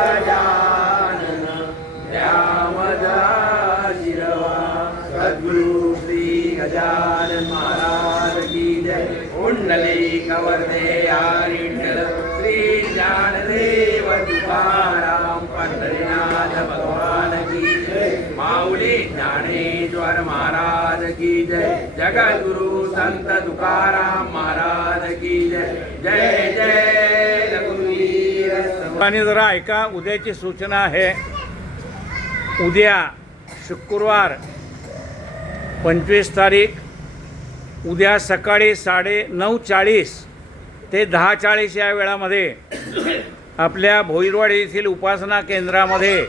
गजानन श्यामदाशिरवा सद्गुरु श्री गजानन महाराज की जय कुंडली कवर दे आरिंडल श्री ज्ञानदेव तुकाराम पंढरीनाथ भगवान की जय माऊली ज्ञानेश्वर महाराज की जय जगत गुरु संत तुकाराम महाराज की जय जय जय आणि जरा ऐका उद्याची सूचना आहे. उद्या शुक्रवार पंचवीस तारीख उद्या सकाळी साडे नऊ चाळीस ते दहा चाळीस या वेळामध्ये आपल्या भोईरवाडी येथील उपासना केंद्रामध्ये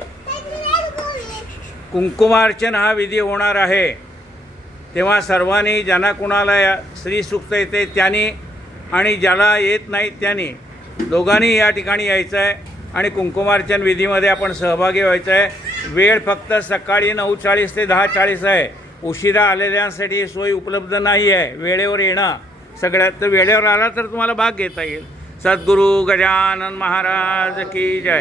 कुंकुमार्चन हा विधी होणार आहे. तेव्हा सर्वांनी ज्यांना कुणाला या श्री येते त्यांनी आणि ज्याला येत नाहीत त्यांनी दोघांनी या ठिकाणी यायचं आहे आणि कुंकुमार्चन विधीमध्ये आपण सहभागी व्हायचं आहे वेळ फक्त सकाळी नऊ चाळीस ते दहा चाळीस आहे. उशिरा आलेल्यांसाठी ही सोय उपलब्ध नाही आहे. वेळेवर येणं सगळ्यात तर वेळेवर आला तर तुम्हाला भाग घेता येईल. सद्गुरू गजानन महाराज की जय.